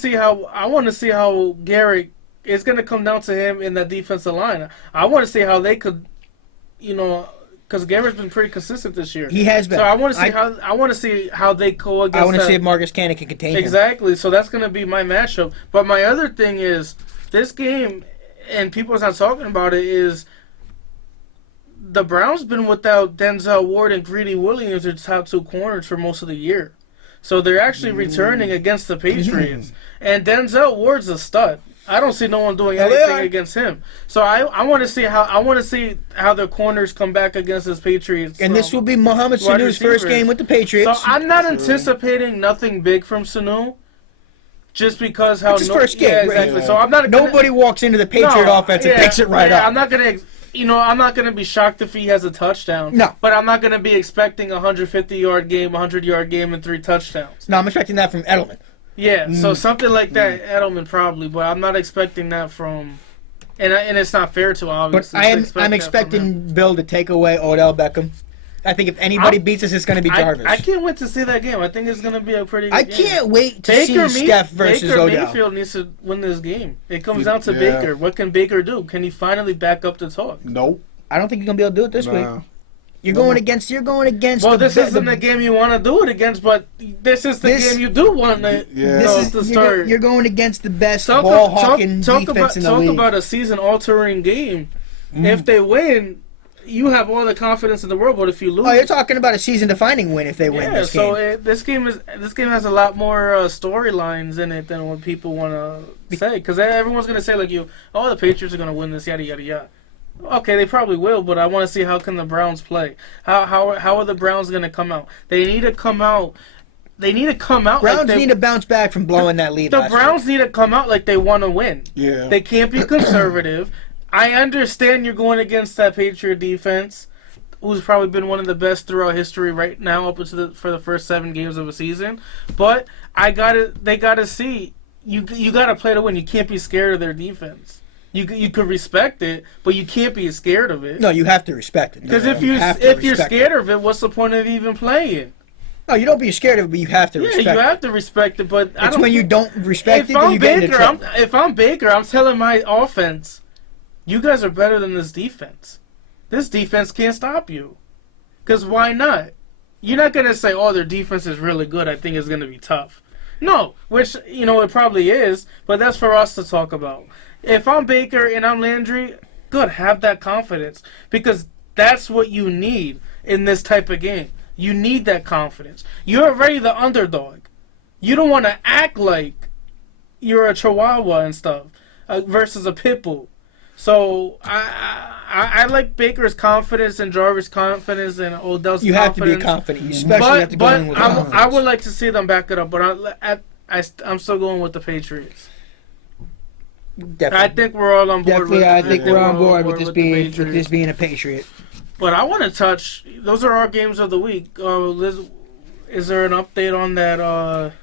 see how Garrett. It's going to come down to him in that defensive line. I want to see how they could, because Garrett's been pretty consistent this year. He has been. So I want to see how they go against. I want to see if Marcus Cannon can contain him. Exactly. So that's going to be my matchup. But my other thing is this game, and people's not talking about it, is the Browns been without Denzel Ward and Greedy Williams, their top two corners, for most of the year. So they're actually returning against the Patriots. And Denzel Ward's a stud. I don't see no one doing anything against him. So I want to see how their corners come back against this Patriots. And this will be Mohamed Sanu's first game with the Patriots. So I'm not anticipating nothing big from Sanu. just because how It's his first game. Yeah, exactly. Yeah. So I'm not Nobody walks into the Patriot offense and picks it right up. I'm not gonna. I'm not gonna be shocked if he has a touchdown. No. But I'm not gonna be expecting a 150-yard game, 100-yard game, and 3 touchdowns. No, I'm expecting that from Edelman. Yeah, so something like that, Edelman probably, but I'm not expecting that from, and it's not fair to obviously. But I'm expecting Bill to take away Odell Beckham. I think if anybody beats us, it's going to be Jarvis. I can't wait to see that game. I think it's going to be a pretty good game. I can't wait to see Steph versus Baker Odell. Mayfield needs to win this game. It comes down to Baker. What can Baker do? Can he finally back up the talk? Nope. I don't think he's going to be able to do it this week. You're going against. Well, this isn't the game you want to do it against, but this is the game you do want to start. You're going against the best ball-hawking defense in the league. Talk about a season-altering game. If they win, you have all the confidence in the world. But if you lose, you're talking about a season-defining win if they win this game. So this game has a lot more storylines in it than what people want to say. Because everyone's going to say the Patriots are going to win this, yada yada yada. Okay, they probably will, but I want to see how can the Browns play. How are the Browns going to come out? They need to come out. Browns need to bounce back from blowing that lead. The Browns need to come out like they want to win. Yeah. They can't be conservative. I understand you're going against that Patriot defense, who's probably been one of the best throughout history right now up until for the first 7 games of a season. But they gotta see you gotta play to win. You can't be scared of their defense. You could respect it, but you can't be scared of it. No, you have to respect it. Because if you're scared of it, what's the point of even playing? No, you don't be scared of it, but you have to respect it. Yeah, you have to respect it, but it's when you don't respect it that you get into trouble. If I'm Baker, I'm telling my offense, you guys are better than this defense. This defense can't stop you. Because why not? You're not going to say, their defense is really good. I think it's going to be tough. No, which, it probably is, but that's for us to talk about. If I'm Baker and I'm Landry, good, have that confidence. Because that's what you need in this type of game. You need that confidence. You're already the underdog. You don't want to act like you're a chihuahua and stuff versus a pit bull. So I like Baker's confidence and Jarvis' confidence and Odell's confidence. You have to be confident. You especially have to go in with confidence. I would like to see them back it up, but I'm still going with the Patriots. Definitely. I think we're all on board. Definitely, I think we're on board with this being a Patriot. But I want to touch. Those are our games of the week. Is there an update on that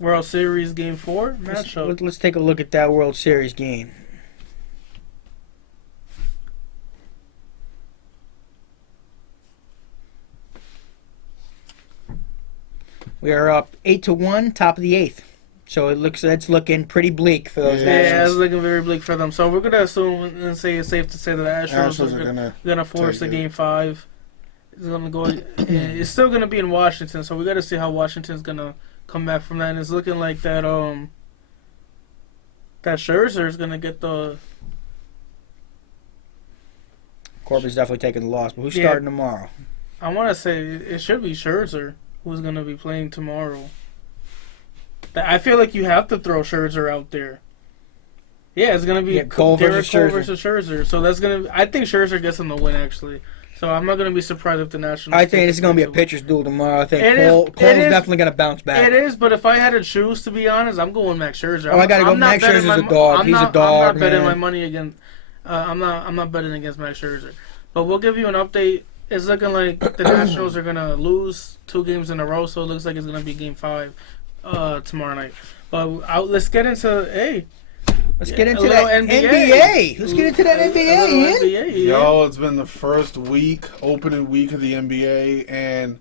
World Series Game 4 matchup? Let's take a look at that World Series game. We are up 8-1, top of the 8th. So it's looking pretty bleak for those Nationals. Yeah, it's looking very bleak for them. So we're gonna assume and say it's safe to say that the Astros are gonna force the Game 5. It's gonna go. It's still gonna be in Washington, so we got to see how Washington's gonna come back from that. And it's looking like that that Scherzer is gonna get the. Corbin's definitely taking the loss, but who's starting tomorrow? I want to say it should be Scherzer who's gonna be playing tomorrow. I feel like you have to throw Scherzer out there. Yeah, it's gonna be Derek Cole versus Scherzer. So that's gonna. I think Scherzer gets him the win actually. So I'm not gonna be surprised if the Nationals. I think it's gonna be a pitcher's duel tomorrow. I think Cole's definitely gonna bounce back. It is, but if I had to choose, to be honest, I'm going Max Scherzer. I gotta go. Max Scherzer's a dog. He's a dog. I'm not betting my money against. I'm not betting against Max Scherzer. But we'll give you an update. It's looking like the Nationals are gonna lose 2 games in a row, so it looks like it's gonna be Game 5 tomorrow night. But let's get into Let's get into that NBA. Let's get into that NBA, Ian. Yo, it's been the first opening week of the NBA, and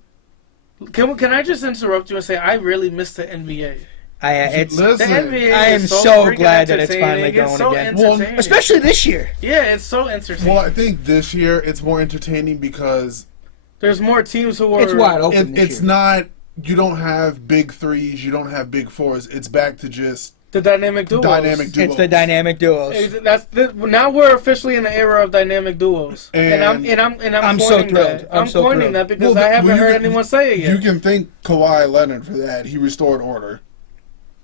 can I just interrupt you and say I really miss the NBA. The NBA I am so glad that it's finally going again. Well, especially this year. Yeah, it's so entertaining. Well, I think this year it's more entertaining because there's more teams who are. It's wide open. It's not. You don't have big threes. You don't have big fours. It's back to just the dynamic duos. It's the dynamic duos. Now we're officially in the era of dynamic duos, and I'm so thrilled. I'm coining that because I haven't heard anyone say it yet. You can thank Kawhi Leonard for that. He restored order.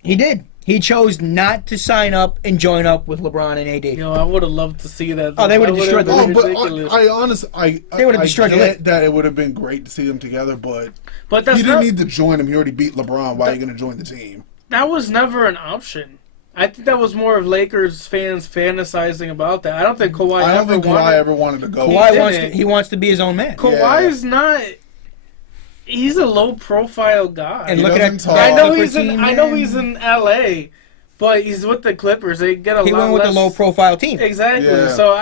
He did. He chose not to sign up and join up with LeBron and AD. I would have loved to see that. Oh, they would have destroyed the league. They would have destroyed the league. That it would have been great to see them together, but that's you didn't need to join him. He already beat LeBron. Why are you going to join the team? that was never an option. I think that was more of Lakers fans fantasizing about that. I don't think Kawhi ever wanted to go. He wants to be his own man. Kawhi is not. He's a low profile guy. And look at I know he's in LA, but he's with the Clippers. They get a lot less. He went with the low profile team. Exactly. Yeah. So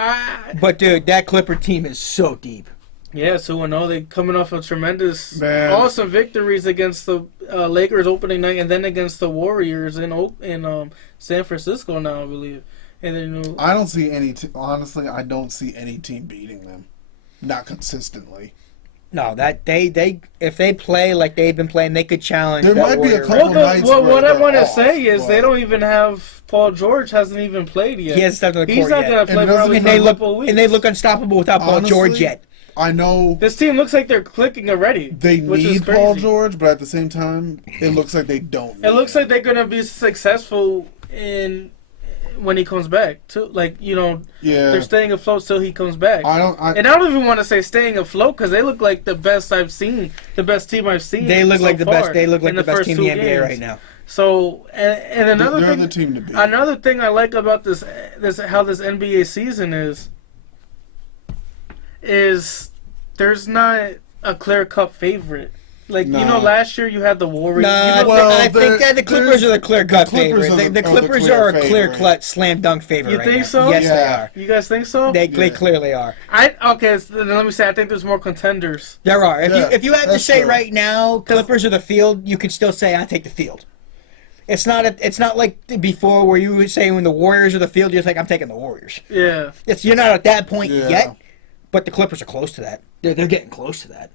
But dude, that Clipper team is so deep. Yeah, so they coming off of tremendous, awesome victories against the Lakers opening night, and then against the Warriors in San Francisco now, I believe. And then I don't see any. Honestly, I don't see any team beating them, not consistently. No, that if they play like they've been playing, they could challenge. There might be a couple nights. What I want to say is they don't even have Paul George hasn't even played yet. He hasn't stepped on the court He's not going to play probably for a couple weeks. And they look unstoppable without Paul George yet. I know this team looks like they're clicking already. They need Paul George, but at the same time, it looks like they don't. It looks like they're gonna be successful when he comes back too. They're staying afloat till he comes back. I don't even want to say staying afloat because they look like the best I've seen, the best team I've seen. They look like the best. They look like the best team in the NBA right now. So and another they're thing, the team to beat. Another thing I like about this how this NBA season is there's not a clear-cut favorite. Last year you had the Warriors. I think that the Clippers are the clear-cut favorite. The Clippers are a clear-cut slam dunk favorite. You think so? Yes, they are. You guys think so? They clearly are. Then let me say, I think there's more contenders. There are. If you had to say right now, Clippers are the field, you could still say I take the field. It's not like before where you would say when the Warriors are the field, you're like I'm taking the Warriors. Yeah. You're not at that point yet, but the Clippers are close to that. They're getting close to that.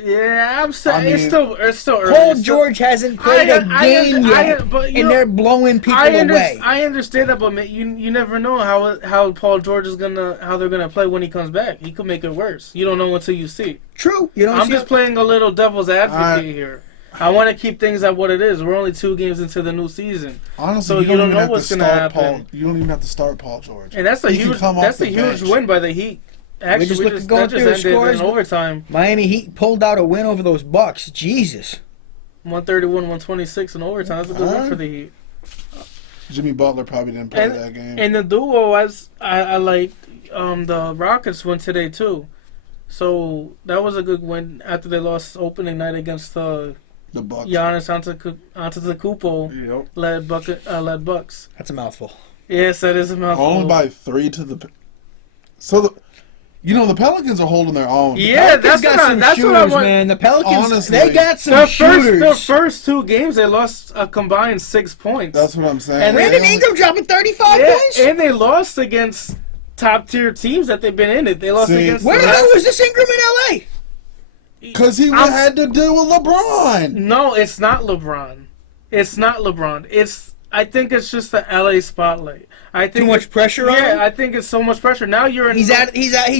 Yeah, I'm saying it's still early. Paul George hasn't played a game yet, and they're blowing people away. I understand that, but you never know how Paul George is how they're gonna play when he comes back. He could make it worse. You don't know until you see. True. I'm just playing a little devil's advocate here. I want to keep things at what it is. We're only 2 games into the new season. Honestly, so you don't know what's gonna happen. You don't even have to start Paul George, and that's a huge win by the Heat. Actually, that just ended in overtime. Miami Heat pulled out a win over those Bucks. Jesus. 131-126 in overtime. That's a good win for the Heat. Jimmy Butler probably didn't play that game. And the duo, I liked the Rockets win today, too. So that was a good win after they lost opening night against the Bucks. Giannis Antetokounmpo led Bucks. That's a mouthful. Yes, that is a mouthful. Only by 3 to the... the Pelicans are holding their own. Yeah, that's what I want. Man. The Pelicans, honestly, they got some shooters. The first 2 games, they lost a combined 6 points. That's what I'm saying. And Brandon Ingram dropping 35 points? And they lost against top-tier teams that they've been in it. They lost against... Where the hell was this Ingram in L.A.? Because he had to deal with LeBron. No, it's not LeBron. I think it's just the LA spotlight. I think too much pressure on him. Yeah, I think it's so much pressure. Now you're in. He's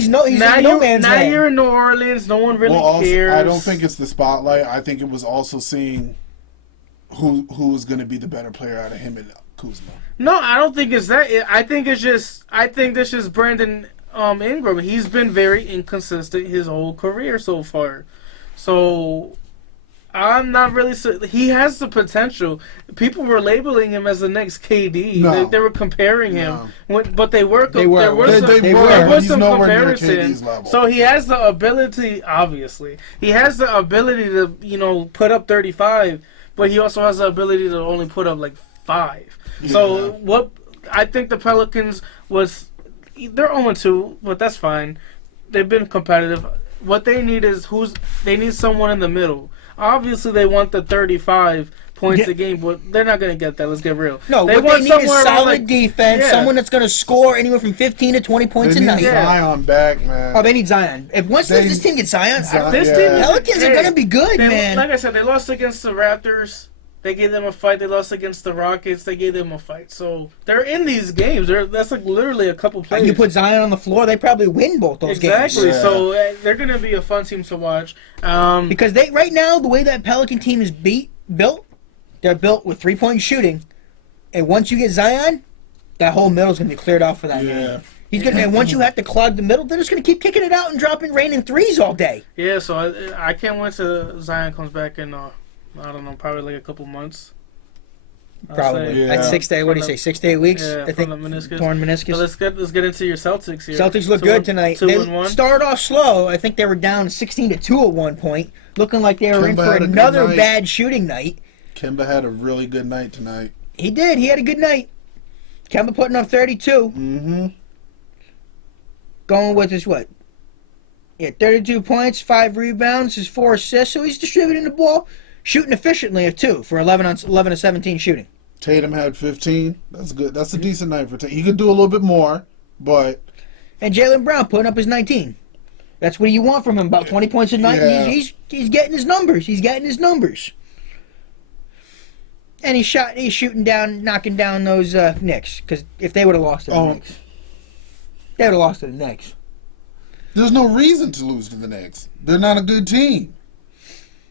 no man's land. You're in New Orleans. No one really cares. I don't think it's the spotlight. I think it was also seeing who was going to be the better player out of him and Kuzma. No, I don't think it's that. I think it's just Brandon Ingram. He's been very inconsistent his whole career so far. So I'm not really. He has the potential. People were labeling him as the next KD. No. They were comparing him, but there were some comparisons. So he has the ability. Obviously, he has the ability to put up 35, but he also has the ability to only put up like 5. Yeah. So what I think the Pelicans they're 0-2, but that's fine. They've been competitive. What they need is they need someone in the middle. Obviously, they want the 35 points a game, but they're not going to get that. Let's get real. No, what they need is solid defense, someone that's going to score anywhere from 15 to 20 points a night. They need Zion back, man. Oh, they need Zion. Once this team gets Zion, Pelicans are going to be good, man. Like I said, they lost against the Raptors. They gave them a fight. They lost against the Rockets. They gave them a fight. So they're in these games. That's like literally a couple plays. You put Zion on the floor, they probably win both those games. Exactly. Yeah. So they're going to be a fun team to watch. Because right now, the way that Pelican team is built, they're built with 3-point shooting. And once you get Zion, that whole middle is going to be cleared off for that game. And once you have to clog the middle, they're just going to keep kicking it out and dropping rain in threes all day. Yeah, so I can't wait till Zion comes back in, I don't know, probably like a couple months. Probably. Yeah. At 6 to 8, what do you say? 6 to 8 weeks? Yeah, I think from the meniscus. torn meniscus. So let's get into your Celtics here. Celtics look good tonight. 2-1. They started off slow. I think they were down 16-2 at one point, looking like they were in Kemba for had a good another night. bad shooting night. Kemba had a really good night tonight. He did. He had a good night. Kemba putting up 32. Mm-hmm. Going with his what? Yeah, 32 points, 5 rebounds, his 4 assists. So he's distributing the ball, shooting efficiently at 2 for 11 to 17 shooting. Tatum had 15. That's good. That's a decent night for Tatum. He could do a little bit more, but And Jaylen Brown putting up his 19. That's what you want from him, about 20 points a night. Yeah. He's getting his numbers. He's getting his numbers. And he's shooting down, knocking down those Knicks. Because if they would have lost to the Knicks, they would have lost to the Knicks. there's no reason to lose to the Knicks. They're not a good team.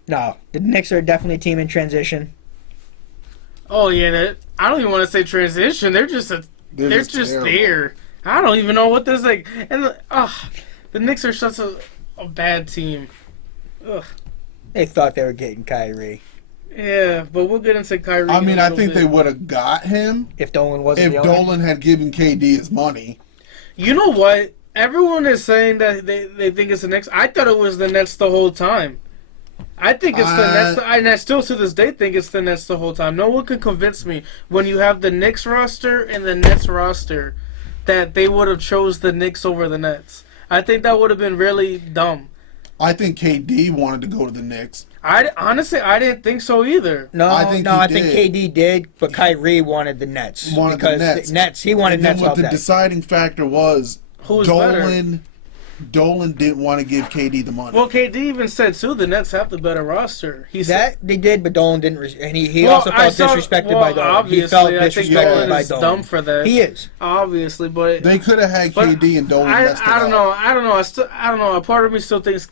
No, the Knicks are definitely a team in transition. Oh yeah, I don't even want to say transition. They're just They're just terrible. there. I don't even know what this like. And the Knicks are such a bad team. Ugh. They thought they were getting Kyrie. Yeah, but we'll get into Kyrie. I in mean, a I little think bit. they would have got him If Dolan wasn't if the owner. Dolan had given KD his money. You know what? Everyone is saying that they think it's the Nets. I thought it was the Nets the whole time. I think it's the Nets, and I still to this day think it's the Nets the whole time. No one can convince me when you have the Knicks roster and the Nets roster that they would have chose the Knicks over the Nets. I think that would have been really dumb. I think KD wanted to go to the Knicks. Honestly, I didn't think so either. No, I think I he think did. KD did, but Kyrie wanted the Nets. Wanted the because Nets. He wanted And then Nets what all the day. deciding factor was, Who's better? Dolan didn't want to give KD the money. Well, KD even said too, the Nets have the better roster. He said. That they did, but Dolan didn't. And he Well, also I felt saw- disrespected well, by Dolan. He obviously, felt I think disrespected Dolan by is Dolan. dumb for that. He is. Obviously, but They could have had but KD and Dolan messed it I don't up. know. I don't know. I don't know. A part of me still thinks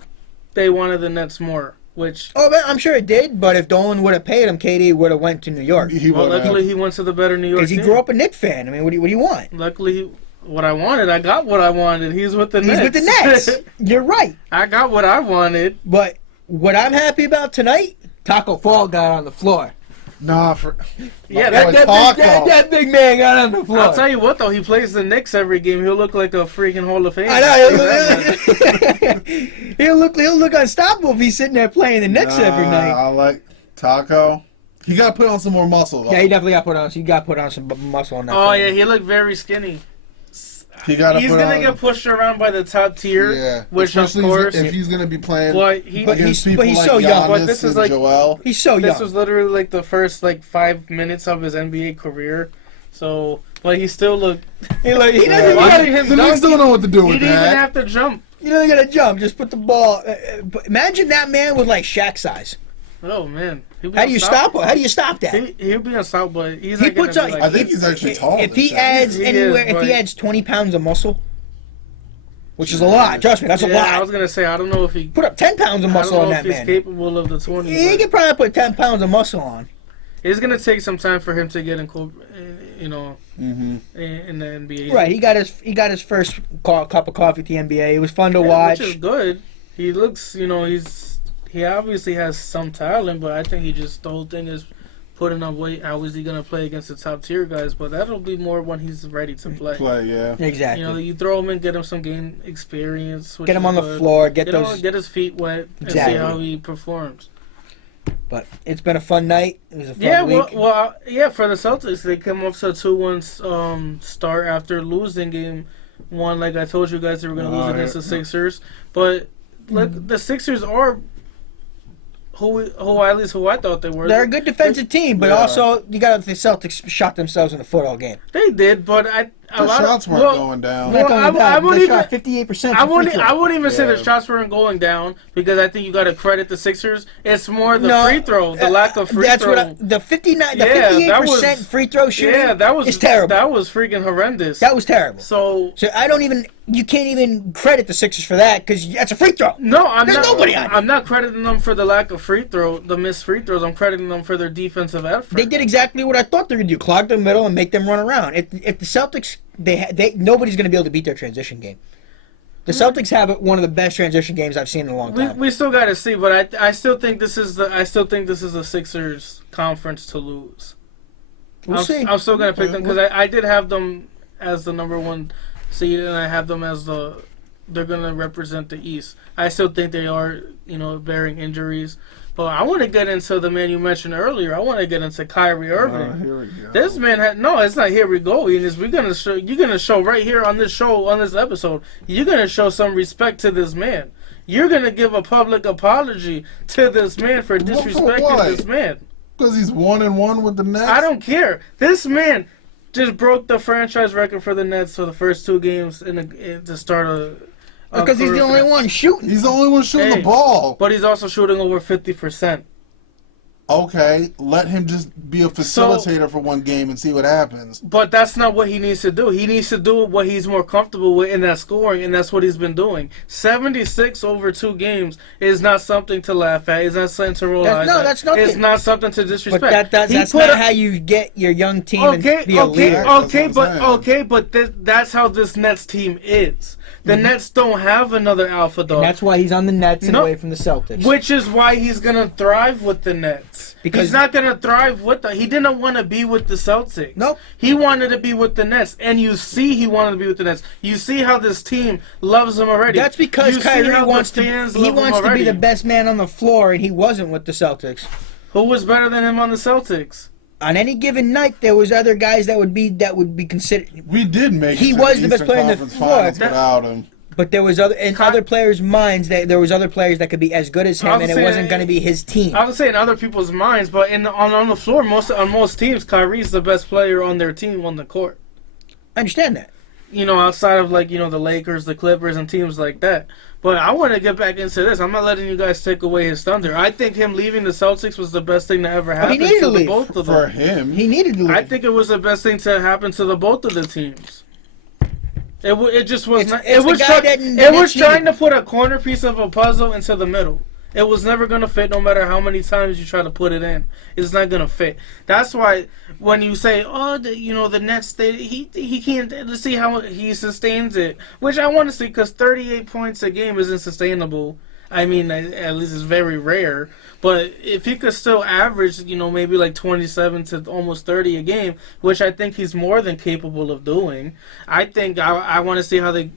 they wanted the Nets more. Which Oh, man, I'm sure it did. But if Dolan would have paid him, KD would have went to New York. He well, would have. luckily he went to the better New York Because he team. grew up a Knicks fan. I mean, what do you want? Luckily, what I wanted, I got what I wanted. He's with the Nets. He's with the Nets. You're right. I got what I wanted. But what I'm happy about tonight, Taco Fall got on the floor. Nah, for Yeah, boy That big man got on the floor. I'll tell you what though, he plays the Knicks every game. He'll look like a freaking Hall of Fame. I know. He'll look unstoppable if he's sitting there playing the Knicks every night. I like Taco. He got to put on some more muscle, though. Yeah, he definitely got put on. He got put on some muscle on that. Oh thing. yeah, he looked very skinny. He got to He's put gonna on. get pushed around by the top tier, Yeah, which especially of course. if he's going to be playing But against people he's like so young. Giannis But this is and like- Joel. He's so young. This was literally like the first 5 minutes of his NBA career. So, but he still looked. he doesn't Yeah. Watching him The dunk, Knicks don't know what to do he with didn't even that. have to jump. You don't gotta jump. Just put the ball. But imagine that man with like Shaq size. Oh man, he'll be How do you unstoppable. stop? How do you stop that? He'll be unstoppable, but he's He not gonna puts be on. like. I think he's actually taller If than he Shaq. adds He is, anywhere, if but- he adds 20 pounds of muscle, which is a lot. Trust me, that's a yeah, lot. I was gonna say I don't know if he. Put up 10 pounds of I muscle don't on know that if he's man. capable of the 20. He but could probably put 10 pounds of muscle on. it's gonna take some time for him to get in, Mm-hmm. in the NBA. Right, he got his first cup of coffee at the NBA. It was fun to Yeah, watch. which is good. He looks, he obviously has some talent, but I think the whole thing is putting up weight. How is he gonna play against the top tier guys? But that'll be more when he's ready to play. Yeah. Exactly. You throw him in, get him some game experience. Which Get him is on the good. floor. Get his feet wet and Exactly. see how he performs. But it's been a fun night. It was a fun week. For the Celtics, they come off to a 2-1 start after losing game one. Like I told you guys, they were going to lose against the Sixers. But the Sixers are who I thought they were. They're a good defensive team, but Yeah. also you got the Celtics shot themselves in the foot all game. They did, but The shots weren't going down. Well, I wouldn't They even- shot 58%. I from free wouldn't. throw. I wouldn't even say the Yeah. shots weren't going down because I think you got to credit the Sixers. It's more the No, free throw, the lack of free That's throw. the 58% that was- free throw shooting. Yeah, that was is terrible. That was freaking horrendous. That was terrible. So So you can't even credit the Sixers for that because that's a free throw. no, I'm There's not. nobody on it. I'm not crediting them for the lack of the missed free throws. I'm crediting them for their defensive effort. They did exactly what I thought they were going to do: clog the middle and make them run around. If the Celtics, nobody's going to be able to beat their transition game. The Celtics have one of the best transition games I've seen in a long time. We still got to see, but I still think this is the Sixers conference to lose. We'll see. I'm still gonna pick them because I did have them as the number 1 seed, and I have them as they're gonna represent the East. I still think they are, bearing injuries. But I want to get into the man you mentioned earlier. I want to get into Kyrie Irving. Here we go. This man it's not here we go. You're gonna show right here on this show, on this episode. You're gonna show some respect to this man. You're gonna give a public apology to this man for disrespecting this man. Because he's 1-1 with the Nets. I don't care. This man just broke the franchise record for the Nets for the first 2 games to start a. Because he's the only one shooting. He's the only one shooting the ball. But he's also shooting over 50%. Okay, let him just be a facilitator for one game and see what happens. But that's not what he needs to do. He needs to do what he's more comfortable with in that scoring, and that's what he's been doing. 76 over 2 games is not something to laugh at. It's not something to roll eyes at. That's nothing. It's not something to disrespect. But that's not how you get your young team and be a leader. But that's how this Nets team is. The Nets don't have another alpha dog. And that's why he's on the Nets and away from the Celtics. Which is why he's going to thrive with the Nets. Because he's not going to thrive with he didn't want to be with the Celtics. Nope. He wanted to be with the Nets. And you see he wanted to be with the Nets. You see how this team loves him already. That's because Kyrie wants to be the best man on the floor, and he wasn't with the Celtics. Who was better than him on the Celtics? On any given night, there was other guys that would be considered. We did make. He was the best player in the floor without him. But there was other players' minds that there was other players that could be as good as him, and it wasn't going to be his team. I was saying other people's minds, but on the floor, on most teams, Kyrie's the best player on their team on the court. I understand that. Outside of the Lakers, the Clippers, and teams like that. But I want to get back into this. I'm not letting you guys take away his thunder. I think him leaving the Celtics was the best thing that ever happened to the both of them. For him, he needed to leave. I think it was the best thing to happen to the both of the teams. It just was not. It was trying to put a corner piece of a puzzle into the middle. It was never going to fit no matter how many times you try to put it in. It's not going to fit. That's why when you say, the Nets, he can't, let's see how he sustains it. Which I want to see because 38 points a game isn't sustainable. I mean, at least it's very rare. But if he could still average, maybe like 27 to almost 30 a game, which I think he's more than capable of doing, I think I want to see how they...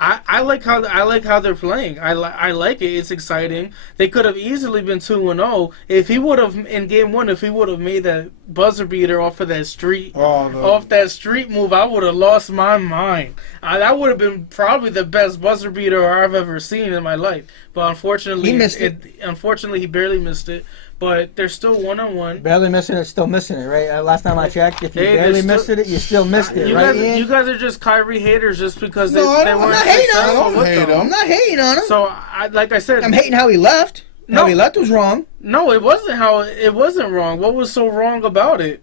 I like how they're playing. I like it. It's exciting. They could have easily been 2-0 if he would have in game 1. If he would have made that buzzer beater off of that street move, I would have lost my mind. That would have been probably the best buzzer beater I've ever seen in my life. But unfortunately, he missed it. Unfortunately, he barely missed it. But they're still 1-1. Barely missing it, still missing it, right? Last time I checked, if you barely missed it, you still missed it, right? You guys are just Kyrie haters just because they weren't successful with them. I'm not hating on him. So, like I said, I'm hating how he left. How he left was wrong. No, it wasn't wrong. What was so wrong about it?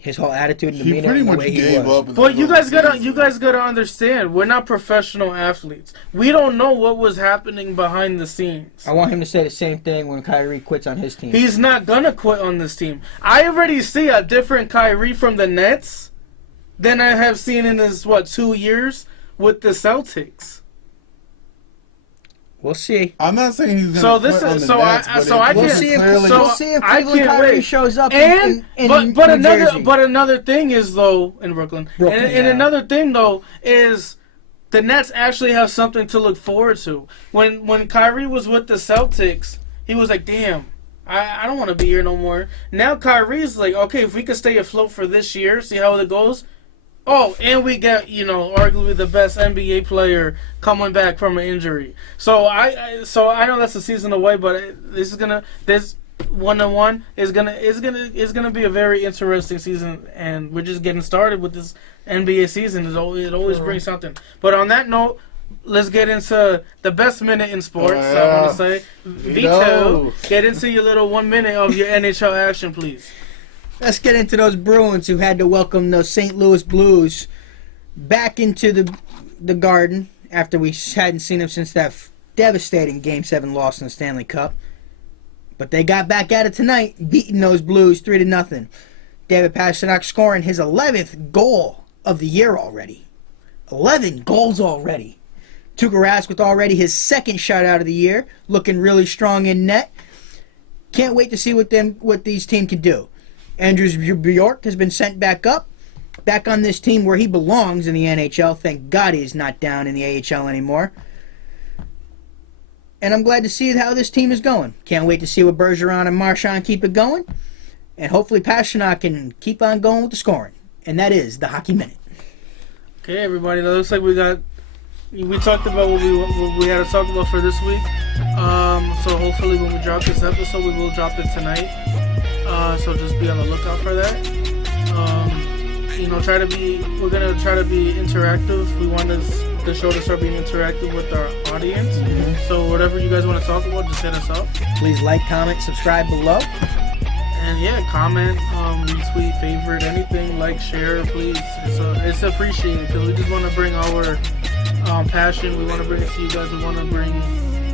His whole attitude and demeanor. He pretty much gave up. But you guys gotta understand, we're not professional athletes. We don't know what was happening behind the scenes. I want him to say the same thing when Kyrie quits on his team. He's not gonna quit on this team. I already see a different Kyrie from the Nets than I have seen in his 2 years with the Celtics. We'll see. I'm not saying he's going to quit on the Nets, we'll see if Cleveland Kyrie shows up in New Jersey. But another thing is, though, in Brooklyn. Another thing, though, is the Nets actually have something to look forward to. When Kyrie was with the Celtics, he was like, damn, I don't want to be here no more. Now Kyrie's like, okay, if we could stay afloat for this year, see how it goes. Oh, and we get, arguably the best NBA player coming back from an injury. So I know that's a season away, but this 1-1 is gonna be a very interesting season, and we're just getting started with this NBA season. It always brings something. But on that note, let's get into the best minute in sports. I want to say, Vito, get into your little 1 minute of your NHL action, please. Let's get into those Bruins who had to welcome those St. Louis Blues back into the Garden after we hadn't seen them since that devastating Game 7 loss in the Stanley Cup. But they got back at it tonight, beating those Blues 3-0. David Pastrnak scoring his 11th goal of the year already. 11 goals already. Tuukka Rask with already his second shutout of the year, looking really strong in net. Can't wait to see what these teams can do. Andrews Bjork has been sent back up, back on this team where he belongs in the NHL. Thank God he's not down in the AHL anymore. And I'm glad to see how this team is going. Can't wait to see what Bergeron and Marchand keep it going. And hopefully Pastrnak can keep on going with the scoring. And that is the Hockey Minute. Okay, everybody. That looks like we talked about what we had to talk about for this week. So hopefully when we drop this episode, we will drop it tonight. So just be on the lookout for that. We're gonna try to be interactive. We want the show to start being interactive with our audience. Mm-hmm. So whatever you guys want to talk about, just hit us up. Please like, comment, subscribe below. And yeah, comment, retweet, favorite, anything, like, share, please. It's appreciated because we just want to bring our passion. We want to bring it to you guys. We want to bring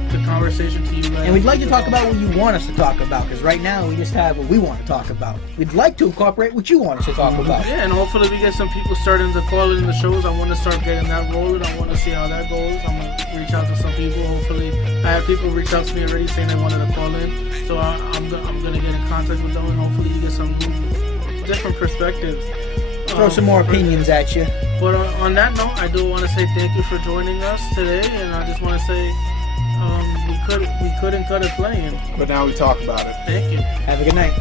the conversation to you guys. And we'd like to talk about what you want us to talk about, because right now we just have what we want to talk about. We'd like to incorporate what you want us to talk about. Yeah, and hopefully we get some people starting to call in the shows. I want to start getting that rolling. I want to see how that goes. I'm going to reach out to some people. Hopefully, I have people reach out to me already saying they wanted to call in. So I'm going to get in contact with them, and hopefully you get some different perspectives. Throw some more opinions at you. But on that note, I do want to say thank you for joining us today, and I just want to say we couldn't cut it playing. But now we talk about it. Thank you. Have a good night.